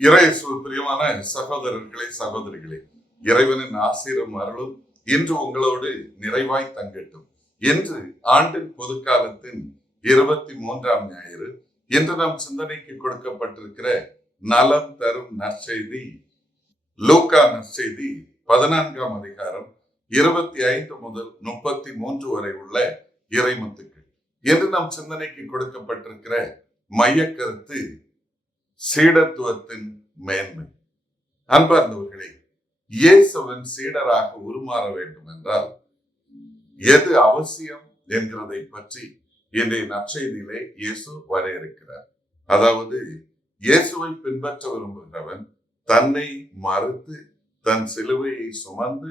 இறையேசுவில் பிரியமான சகோதரர்களே, சகோதரிகளே, இறைவனின் ஆசீரும் அருளும் இன்று உங்களோடு நிறைவாய் தங்கட்டும். இன்று ஆண்டின் பொதுக்காலத்தின் 23ஆம் ஞாயிறு. இன்று நம் சிந்தனைக்கு கொடுக்கப்பட்டிருக்கிற நலம் தரும் நற்செய்தி லூக்கா நற்செய்தி 14ஆம் அதிகாரம் 25 முதல் 33 வரை உள்ள இறைமுத்துக்கள். இன்று நம் சிந்தனைக்கு கொடுக்கப்பட்டிருக்கிற மையக்கருத்து சீடத்துவத்தின் மேன்மை. அன்பார்ந்தவர்களே, இயேசுவின் சீடராக உருமாற வேண்டும் என்றால் எது அவசியம் என்கிறதை பற்றி இன்றைய நற்செய்தியிலே இயேசு வரையறுக்கிறார். அதாவது, இயேசுவை பின்பற்ற விரும்புகிறவன் தன்னை மறுத்து தன் சிலுவையை சுமந்து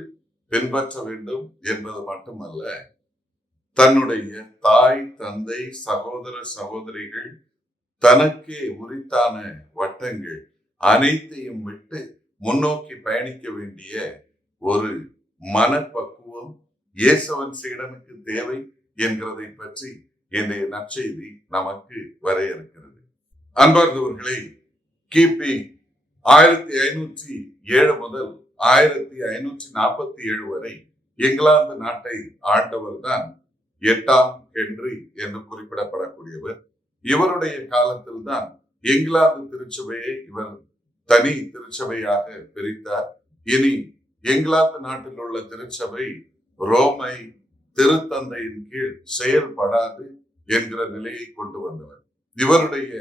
பின்பற்ற வேண்டும் என்பது மட்டுமல்ல, தன்னுடைய தாய், தந்தை, சகோதர, சகோதரிகள், தனக்கே உரித்தான வட்டங்கள் அனைத்தையும் விட்டு முன்னோக்கி பயணிக்க வேண்டிய ஒரு மனப்பக்குவம் இயேசுவின் சீடனுக்கு தேவை என்கிறதை பற்றி இன்றைய நற்செய்தி நமக்கு வரையறுக்கிறது. அன்பார்ந்தவர்களே, கிபி 1507 முதல் 1547 வரை இங்கிலாந்து நாட்டை ஆண்டவர் தான் 8ஆம் ஹென்றி என்று குறிப்பிடப்படக்கூடியவர். இவருடைய காலத்தில் தான் இங்கிலாந்து திருச்சபையை இவர் தனி திருச்சபையாக பிரித்தார். இனி இங்கிலாந்து நாட்டில் உள்ள திருச்சபை ரோமை திருத்தந்தையின் கீழ் செயல்படாது என்கிற நிலையை கொண்டு வந்தவர். இவருடைய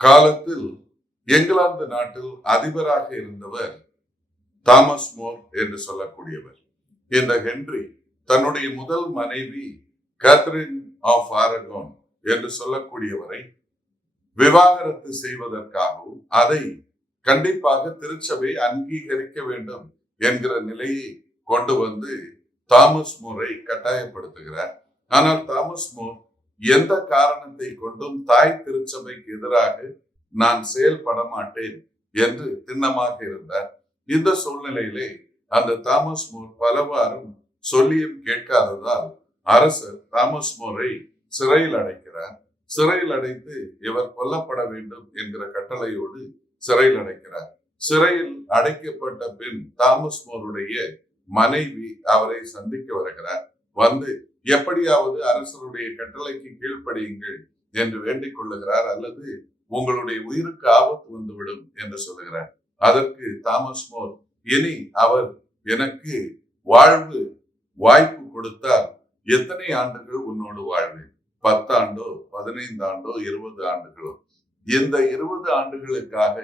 காலத்தில் இங்கிலாந்து நாட்டில் அதிபராக இருந்தவர் தாமஸ் மோர் என்று சொல்லக்கூடியவர். இந்த ஹென்றி தன்னுடைய முதல் மனைவி கேத்தரின் ஆஃப் ஆரகோன் என்று சொல்லக்கூடியவரை விவாகரத்து செய்வதற்காகவும் அதை கண்டிப்பாக திருச்சபை அங்கீகரிக்க வேண்டும் என்கிற நிலையை கொண்டு வந்து தாமஸ் மோரை கட்டாயப்படுத்துகிறார். ஆனால் தாமஸ் மோர் எந்த காரணத்தை கொண்டும் தாய் திருச்சபைக்கு எதிராக நான் செயல்பட மாட்டேன் என்று திண்ணமாக இருந்தார். இந்த சூழ்நிலையிலே அந்த தாமஸ் மோர் பலவாறும் சொல்லியும் கேட்காததால் அரசர் தாமஸ் மோரை சிறையில் அடைக்கிறார். சிறையில் அடைத்து இவர் கொல்லப்பட வேண்டும் என்கிற கட்டளையோடு சிறையில் அடைக்கிறார். சிறையில் அடைக்கப்பட்ட பின் தாமஸ் மோருடைய மனைவி அவரை சந்திக்க வருகிறார். வந்து எப்படியாவது அரசருடைய கட்டளைக்கு கீழ்ப்படியுங்கள் என்று வேண்டிக் கொள்ளுகிறார். அல்லது உங்களுடைய உயிருக்கு ஆபத்து வந்துவிடும் என்று சொல்லுகிறார். அதற்கு தாமஸ் மோர், இனி அவர் எனக்கு வாய்ப்பு கொடுத்தால் எத்தனை ஆண்டுகள் உன்னோடு வாழ்வேன்? 10 ஆண்டோ, 15 ஆண்டோ, 20 ஆண்டுகளோ? இந்த 20 ஆண்டுகளுக்காக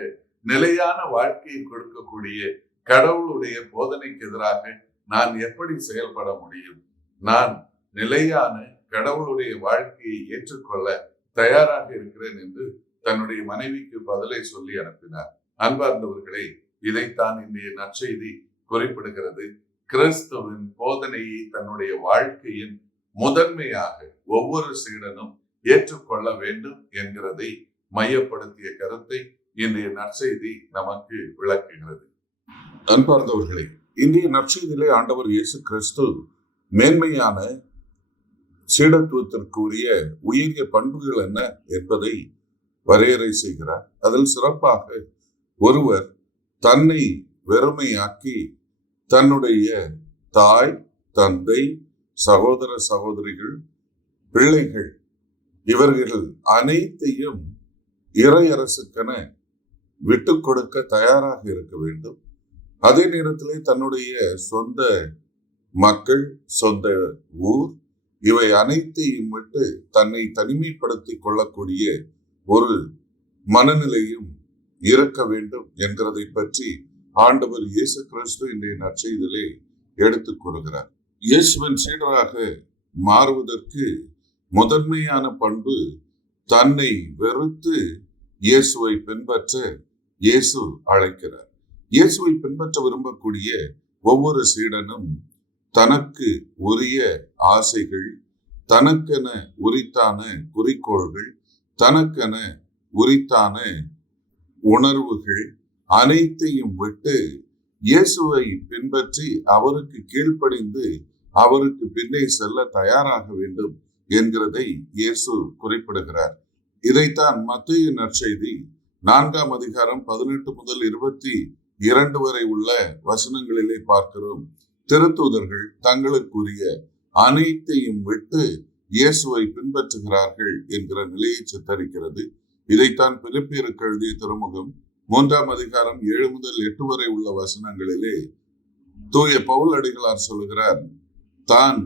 நிலையான வாழ்க்கையை கொடுக்கக்கூடிய கடவுளுடைய போதனைக்கு எதிராக நான் எப்படி செயல்பட முடியும்? நான் நிலையான கடவுளுடைய வாழ்க்கையை ஏற்றுக்கொள்ள தயாராக இருக்கிறேன் என்று தன்னுடைய மனைவிக்கு பதிலை சொல்லி அனுப்பினார். அன்பார்ந்தவர்களே, இதைத்தான் இன்றைய நற்செய்தி குறிப்பிடுகிறது. கிறிஸ்துவின் போதனையை தன்னுடைய வாழ்க்கையின் முதன்மையாக ஒவ்வொரு சீடனும் ஏற்றுக்கொள்ள வேண்டும் என்கிறதை மையப்படுத்திய கருத்தை இன்றைய நற்செய்தி நமக்கு விளக்குகிறது. அன்பார்ந்தவர்களே, இன்றைய நற்செய்தியிலே ஆண்டவர் இயேசு கிறிஸ்து மேன்மையான சீடத்துவத்திற்குரிய உயரிய பண்புகள் என்ன என்பதை வரையறை செய்கிறார். அதில் சிறப்பாக ஒருவர் தன்னை வெறுமையாக்கி தன்னுடைய தாய், தந்தை, சகோதர, சகோதரிகள், பிள்ளைகள் இவர்கள் அனைத்தையும் இறையரசுக்கென விட்டு கொடுக்க தயாராக இருக்க வேண்டும். அதே நேரத்திலே தன்னுடைய சொந்த மக்கள், சொந்த ஊர், இவை அனைத்தையும் விட்டு தன்னை தனிமைப்படுத்திக் கொள்ளக்கூடிய ஒரு மனநிலையும் இருக்க வேண்டும் என்கிறதை பற்றி ஆண்டவர் இயேசு கிறிஸ்து இன்றைய நற்செய்தியிலே எடுத்துக் கூறுகிறார். இயேசுவின் சீடராக மாறுவதற்கு முதன்மையான பண்பு தன்னை வெறுத்து இயேசுவை பின்பற்ற இயேசு அழைக்கிறார். இயேசுவை பின்பற்ற விரும்பக்கூடிய ஒவ்வொரு சீடனும் தனக்கு உரிய ஆசைகள், தனக்கென உரித்தான குறிக்கோள்கள், தனக்கென உரித்தான உணர்வுகள் அனைத்தையும் விட்டு இயேசுவை பின்பற்றி அவருக்கு கீழ்ப்படிந்து அவருக்கு பின்னே செல்ல தயாராக வேண்டும் என்கிறதை இயேசு குறிப்பிடுகிறார். இதைத்தான் மத்தேயு நற்செய்தி 4ஆம் அதிகாரம் 18 முதல் 22 வரை உள்ள வசனங்களிலே பார்க்கிறோம். திருத்தூதர்கள் தங்களுக்குரிய அனைத்தையும் விட்டு இயேசுவை பின்பற்றுகிறார்கள் என்கிற நிலையை சித்தரிக்கிறது. இதைத்தான் பிலிப்பியருக்கு எழுதிய திருமுகம் 3ஆம் அதிகாரம் 7 முதல் 8 வரை உள்ள வசனங்களிலே தூய பவுல் அடிகளார் சொல்லுகிறார், தான்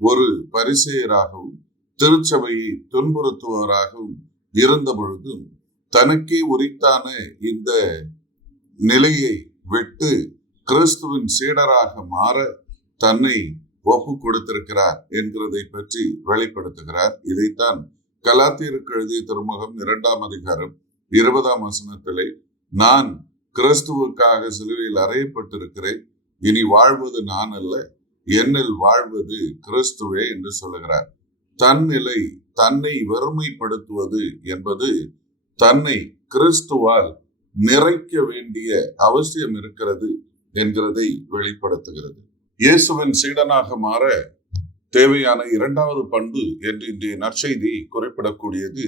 ஒரு பரிசேயராகவும் திருச்சபையை துன்புறுத்துவராகவும் இருந்த பொழுதும் தனக்கே உரித்தான இந்த நிலையை விட்டு கிறிஸ்துவின் சீடராக மாற தன்னை ஒப்பு கொடுத்திருக்கிறார் என்கிறதை பற்றி வெளிப்படுத்துகிறார். இதைத்தான் கலாத்தியருக்கு எழுதிய திருமுகம் 2ஆம் அதிகாரம் 20ஆம் வசனத்திலே, நான் கிறிஸ்துவுக்காக சிலுவையில் அறையப்பட்டிருக்கிறேன், இனி வாழ்வது நான் அல்ல, என்னில் வாழ்வது கிறிஸ்துவே என்று சொல்லுகிறார். தன்னிலை, தன்னை வெறுமைப்படுத்துவது என்பது தன்னை கிறிஸ்துவால் நிறைக்க வேண்டிய அவசியம் இருக்கிறது என்கிறதை வெளிப்படுத்துகிறது. இயேசுவின் சீடனாக மாற தேவையான 2வது பண்பு என்று இன்றைய நற்செய்தி குறிப்பிடக்கூடியது,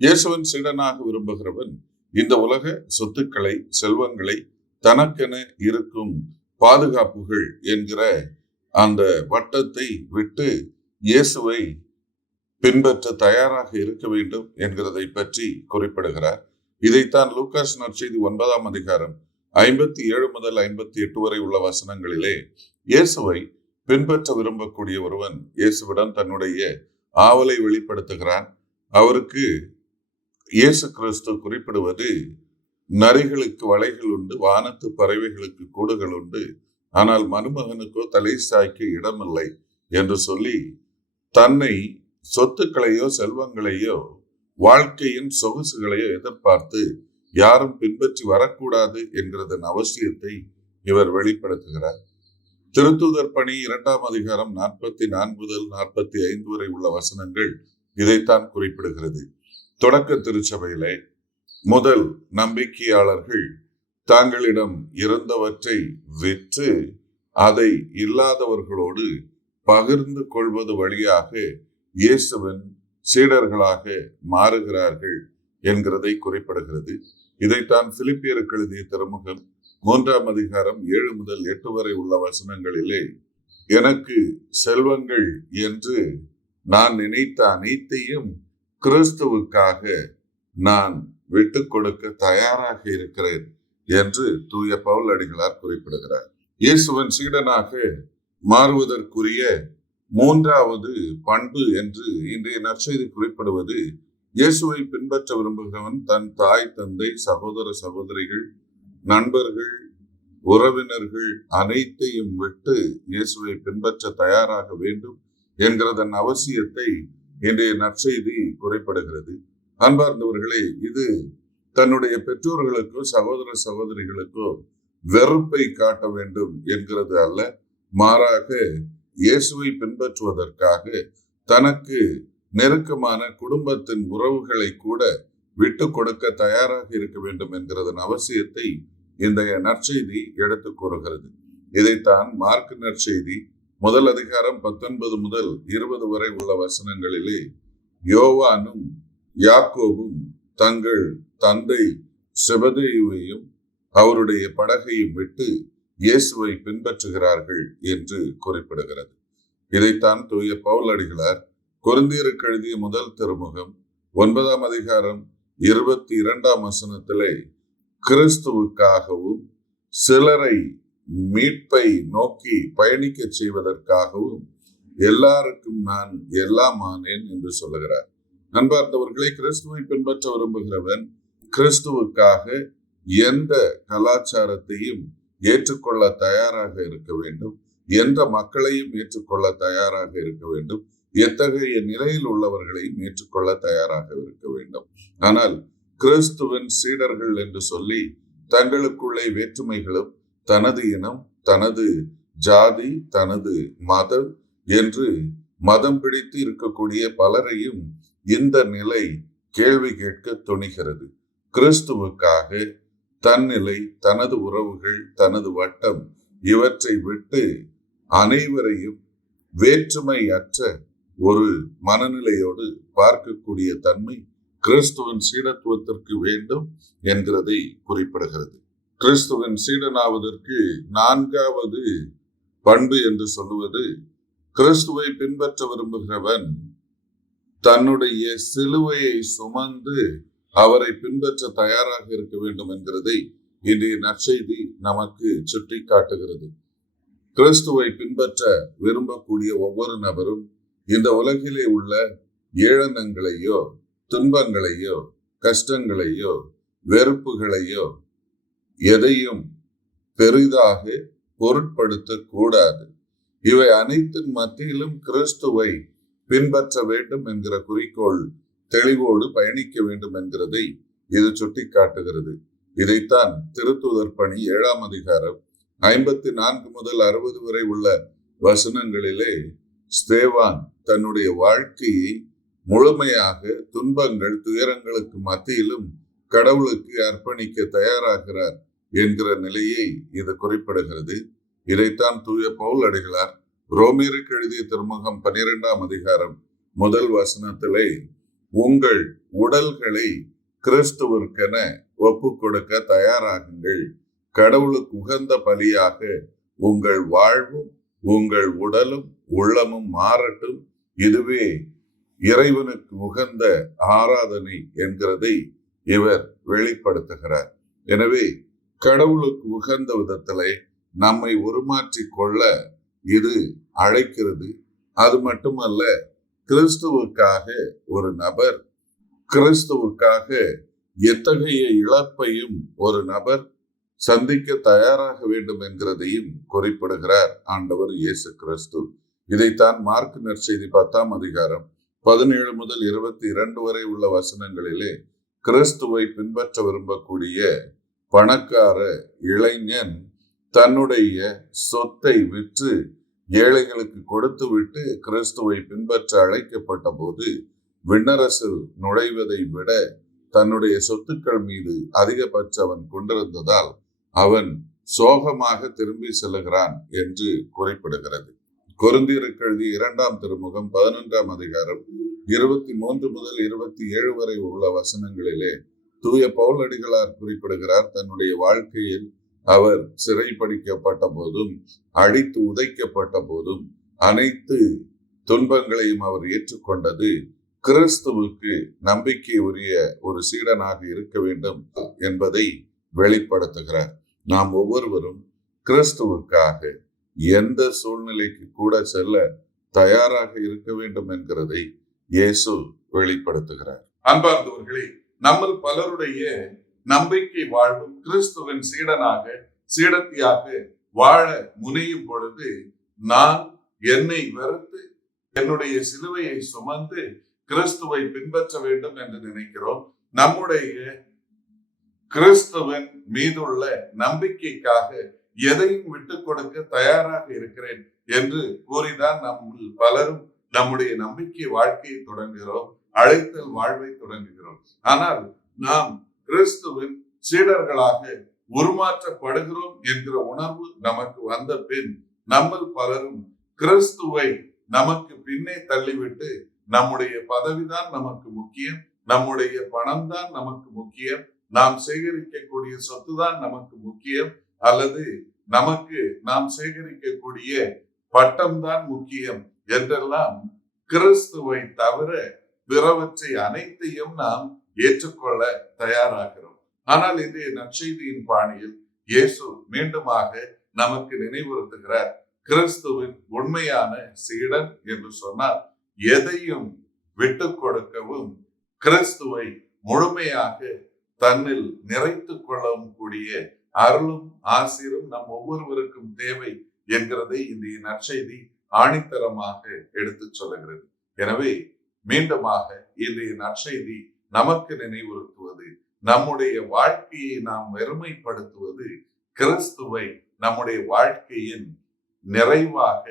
இயேசுவின் சீடனாக விரும்புகிறவன் இந்த உலக சொத்துக்களை, செல்வங்களை, தனக்கென இருக்கும் பாதுகாப்புகள் என்கிற அந்த வட்டத்தை விட்டு இயேசுவை பின்பற்ற தயாராக இருக்க வேண்டும் என்கிறதை பற்றி குறிப்பிடுகிறார். இதைத்தான் லூக்காஸ் நற்செய்தி 9ஆம் அதிகாரம் 57 முதல் 58 வரை உள்ள வசனங்களிலே இயேசுவை பின்பற்ற விரும்பக்கூடிய ஒருவன் இயேசுவிடம் தன்னுடைய ஆவலை வெளிப்படுத்துகிறான். அவருக்கு இயேசு கிறிஸ்து குறிப்பிடுவது, நரிகளுக்கு வலைகள் உண்டு, வானத்து பறவைகளுக்கு கூடுகள் உண்டு, ஆனால் மருமகனுக்கோ தலை சாய்க்க இடமில்லை என்று சொல்லி தன்னை சொத்துக்களையோ செல்வங்களையோ வாழ்க்கையின் சொகுசுகளையோ எதிர்பார்த்து யாரும் பின்பற்றி வரக்கூடாது என்கிறதன் அவசியத்தை இவர் வெளிப்படுத்துகிறார். திருத்தூதர் பணி 2ஆம் அதிகாரம் 44 முதல் 45 வரை உள்ள வசனங்கள் இதைத்தான் குறிப்பிடுகிறது. தொடக்க திருச்சபையிலே முதல் நம்பிக்கையாளர்கள் தாங்களிடம் இருந்தவற்றை விற்று அதை இல்லாதவர்களோடு பகிர்ந்து கொள்வது வழியாக இயேசுவின் சீடர்களாக மாறுகிறார்கள் என்கிறதை குறிப்பிடுகிறது. இதைத்தான் பிலிப்பியருக்கு எழுதிய திருமுகம் 3ஆம் அதிகாரம் 7 முதல் 8 வரை உள்ள வசனங்களிலே, எனக்கு செல்வங்கள் என்று நான் நினைத்த அனைத்தையும் கிறிஸ்துவுக்காக நான் விட்டு கொடுக்க தயாராக இருக்கிறேன் என்று தூய பவுல் அடிகளார் குறிப்பிடுகிறார். இயேசுவின் சீடனாக மாறுவதற்குரிய 3வது பண்பு என்று இன்றைய நற்செய்தி குறிப்பிடுவது, இயேசுவை பின்பற்ற விரும்புகிறவன் தன் தாய், தந்தை, சகோதர சகோதரிகள், நண்பர்கள், உறவினர்கள் அனைத்தையும் விட்டு இயேசுவை பின்பற்ற தயாராக வேண்டும் என்கிறதன் அவசியத்தை இன்றைய நற்செய்தி குறிப்பிடுகிறது. அன்பார்ந்தவர்களே, இது தன்னுடைய பெற்றோர்களுக்கோ சகோதர சகோதரிகளுக்கோ வெறுப்பை காட்ட வேண்டும் என்கிறது அல்ல. மாறாக இயேசுவை பின்பற்றுவதற்காக தனக்கு நெருக்கமான குடும்பத்தின் உறவுகளை கூட விட்டு கொடுக்க தயாராக இருக்க வேண்டும் என்கிறதன் அவசியத்தை இந்த நற்செய்தி எடுத்துக் கூறுகிறது. இதைத்தான் மார்க் நற்செய்தி 1 அதிகாரம் 19 முதல் 20 வரை உள்ள வசனங்களிலே, யோவானும் யாக்கோபும் தங்கள் தந்தை செபதேயுவையும் அவருடைய படகையும் விட்டு இயேசுவை பின்பற்றுகிறார்கள் என்று குறிப்பிடுகிறது. இதைத்தான் தூய பவுல் அடிகளார் கொரிந்தியருக்கு எழுதிய முதல் திருமுகம் 9ஆம் அதிகாரம் 22ஆம் வசனத்திலே, கிறிஸ்துவுக்காகவும் சிலரை மீட்பை நோக்கி பயணிக்க செய்வதற்காகவும் எல்லாருக்கும் நான் எல்லாம் ஆனேன் என்று சொல்லுகிறார். அன்பார்ந்தவர்களை, கிறிஸ்துவை பின்பற்ற விரும்புகிறவன் கிறிஸ்துவுக்காக எந்த கலாச்சாரத்தையும் ஏற்றுக்கொள்ள தயாராக இருக்க வேண்டும், எந்த மக்களையும் ஏற்றுக்கொள்ள தயாராக இருக்க வேண்டும், எத்தகைய நிலையில் உள்ளவர்களையும் ஏற்றுக்கொள்ள தயாராக இருக்க வேண்டும். ஆனால் கிறிஸ்துவின் சீடர்கள் என்று சொல்லி தங்களுக்குள்ளே வேற்றுமைகளும், தனது இனம், தனது ஜாதி, தனது மதம் என்று மதம் பிடித்து இருக்கக்கூடிய பலரையும் இந்த நிலை கேள்வி கேட்க துணிகிறது. கிறிஸ்துவுக்காக தன்னிலை, தனது உறவுகள், தனது வட்டம் இவற்றை விட்டு அனைவரையும் வேற்றுமை அற்ற ஒரு மனநிலையோடு பார்க்கக்கூடிய தன்மை கிறிஸ்துவின் சீடத்துவத்திற்கு வேண்டும் என்கிறதை குறிப்பிடுகிறது. கிறிஸ்துவின் சீடனாவதற்கு 4வது பண்பு என்று சொல்லுவது, கிறிஸ்துவை பின்பற்ற விரும்புகிறவன் தன்னுடைய சிலுவையை சுமந்து அவரை பின்பற்ற தயாராக இருக்க வேண்டும் என்கிறதை இன்றைய நற்செய்தி நமக்கு சுட்டி காட்டுகிறது. கிறிஸ்துவை பின்பற்ற விரும்பக்கூடிய ஒவ்வொரு நபரும் இந்த உலகிலே உள்ள ஏளனங்களையோ, துன்பங்களையோ, கஷ்டங்களையோ, வெறுப்புகளையோ எதையும் பெரிதாக பொருட்படுத்த கூடாது. இவை அனைத்தின் மத்தியிலும் கிறிஸ்துவை பின்பற்ற வேண்டும் என்கிற குறிக்கோள் தெளிவோடு பயணிக்க வேண்டும் என்கிறதை இது சுட்டி காட்டுகிறது. இதைத்தான் திருத்தூதர் பணி 7ஆம் அதிகாரம் 54 முதல் 60 வரை உள்ள வசனங்களிலே ஸ்தேவான் தன்னுடைய வாழ்க்கையை முழுமையாக துன்பங்கள், துயரங்களுக்கு மத்தியிலும் கடவுளுக்கு அர்ப்பணிக்க தயாராகிறார் என்கிற நிலையை இது குறிப்பிடுகிறது. இதைத்தான் தூய பவுல் அடிகளார் ரோமேருக்கு எழுதிய திருமுகம் 12ஆம் அதிகாரம் 1 வசனத்திலே, உங்கள் உடல்களை கிறிஸ்துவிற்கென ஒப்பு கொடுக்க தயாராகுங்கள், கடவுளுக்கு உகந்த பலியாக உங்கள் வாழ்வும் உங்கள் உடலும் உள்ளமும் மாறட்டும், இதுவே இறைவனுக்கு உகந்த ஆராதனை என்கிறதை இவர் வெளிப்படுத்துகிறார். எனவே கடவுளுக்கு உகந்த விதத்திலே நம்மை உருமாற்றிக் கொள்ள இது அழைக்கிறது. அது மட்டுமல்ல, கிறிஸ்துவுக்காக ஒரு நபர், கிறிஸ்துவுக்காக எத்தகைய இழப்பையும் ஒரு நபர் சந்திக்க தயாராக வேண்டும் என்கிறதையும் குறிப்பிடுகிறார் ஆண்டவர் இயேசு கிறிஸ்து. இதைத்தான் மார்க் நற்செய்தி 10ஆம் அதிகாரம் 17 முதல் 22 வரை உள்ள வசனங்களிலே கிறிஸ்துவை பின்பற்ற விரும்பக்கூடிய பணக்கார இளைஞன் தன்னுடைய சொத்தை விற்று ஏழைகளுக்கு கொடுத்து விட்டு கிறிஸ்துவை பின்பற்ற அழைக்கப்பட்ட போது, விண்ணரசில் நுழைவதை விட தன்னுடைய சொத்துக்கள் மீது அதிகபட்ச அவன் கொண்டிருந்ததால் அவன் சோகமாக திரும்பி செல்லுகிறான் என்று குறிப்பிடுகிறது. கொரிந்தியருக்கு எழுதிய 2ஆம் திருமுகம் 11ஆம் அதிகாரம் 23 முதல் 27 வரை உள்ள வசனங்களிலே தூய பவுல் அடிகளார் குறிப்பிடுகிறார், தன்னுடைய வாழ்க்கையில் அவர் சிறைப்படிக்கப்பட்ட போதும், அடித்து உதைக்கப்பட்ட போதும், அனைத்து துன்பங்களையும் அவர் ஏற்றுக்கொண்டது கிறிஸ்துவுக்கு நம்பிக்கை உரிய ஒரு சீடனாக இருக்க வேண்டும் என்பதை வெளிப்படுத்துகிறார். நாம் ஒவ்வொருவரும் கிறிஸ்துவுக்காக எந்த சூழ்நிலைக்கு கூட செல்ல தயாராக இருக்க வேண்டும் என்கிறதை இயேசு வெளிப்படுத்துகிறார். அன்பார்ந்தவர்களே, நம்ம பலருடைய நம்பிக்கை வாழ்வும் கிறிஸ்துவின் சீடத்தியாக வாழ முனையும் பொழுது, நான் என்னை வெறுத்து என்னுடைய சிலுவையை சுமந்து கிறிஸ்துவை பின்பற்ற வேண்டும் என்று நினைக்கிறோம். நம்முடைய கிறிஸ்துவின் மீதுள்ள நம்பிக்கைக்காக எதையும் விட்டுக் கொடுக்க தயாராக இருக்கிறேன் என்று கூறிதான் நம்ம பலரும் நம்முடைய நம்பிக்கை வாழ்க்கையை தொடங்குகிறோம், அழைத்தல் வாழ்வை தொடங்குகிறோம். ஆனால் நாம் கிறிஸ்துவின் சீடர்களாக உருமாற்றப்படுகிறோம் என்கிற உணர்வு நமக்கு வந்த பின் நம்ம பலரும் கிறிஸ்துவை நமக்கு பின்னே தள்ளிவிட்டு நம்முடைய பதவிதான் நமக்கு முக்கியம், நம்முடைய பணம் தான் நமக்கு முக்கியம், நாம் சேகரிக்கக்கூடிய சொத்து தான் நமக்கு முக்கியம், அல்லது நமக்கு நாம் சேகரிக்கக்கூடிய பட்டம் தான் முக்கியம் என்றெல்லாம் கிறிஸ்துவை தவிர பிறவற்றை அனைத்தையும் நாம் ஏற்றுக்கொள்ள தயாராகிறோம். ஆனால் இன்றைய நற்செய்தியின் பாணியில் இயேசு மீண்டுமாக நமக்கு நினைவுறுத்துகிறார், கிறிஸ்துவின் உண்மையான சீடன் என்று சொன்னால் எதையும் விட்டு கொடுக்கவும், கிறிஸ்துவை முழுமையாக தன்னில் நிறைத்துக் கொள்ளவும் கூடிய அருளும் ஆசீரும் நம் ஒவ்வொருவருக்கும் தேவை என்கிறதை இன்றைய நற்செய்தி ஆணித்தரமாக எடுத்து சொல்லுகிறது. எனவே மீண்டுமாக இன்றைய நற்செய்தி நமக்கு நினைவுறுத்துவது, நம்முடைய வாழ்க்கையை நாம் வெறுமைப்படுத்துவது கிறிஸ்துவை நம்முடைய வாழ்க்கையின் நிறைவாக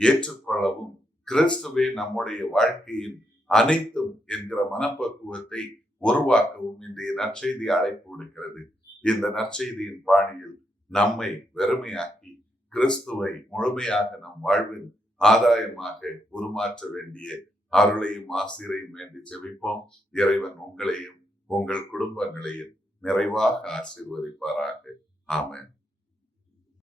ஏற்றுக்கொள்ளவும், கிறிஸ்துவே நம்முடைய வாழ்க்கையின் அனைத்தும் என்கிற மனப்பக்குவத்தை உருவாக்கவும் இன்றைய நற்செய்தி அழைப்பு விடுக்கிறது. இந்த நற்செய்தியின் பாணியில் நம்மை வெறுமையாக்கி கிறிஸ்துவை முழுமையாக நம் வாழ்வின் ஆதாயமாக உருமாற்ற வேண்டிய அருளையும் ஆசிரையும் வேண்டி ஜெபிப்போம். இறைவன் உங்களையும் உங்கள் குடும்பங்களையும் நிறைவாக ஆசீர்வதிப்பாராக. ஆமென்.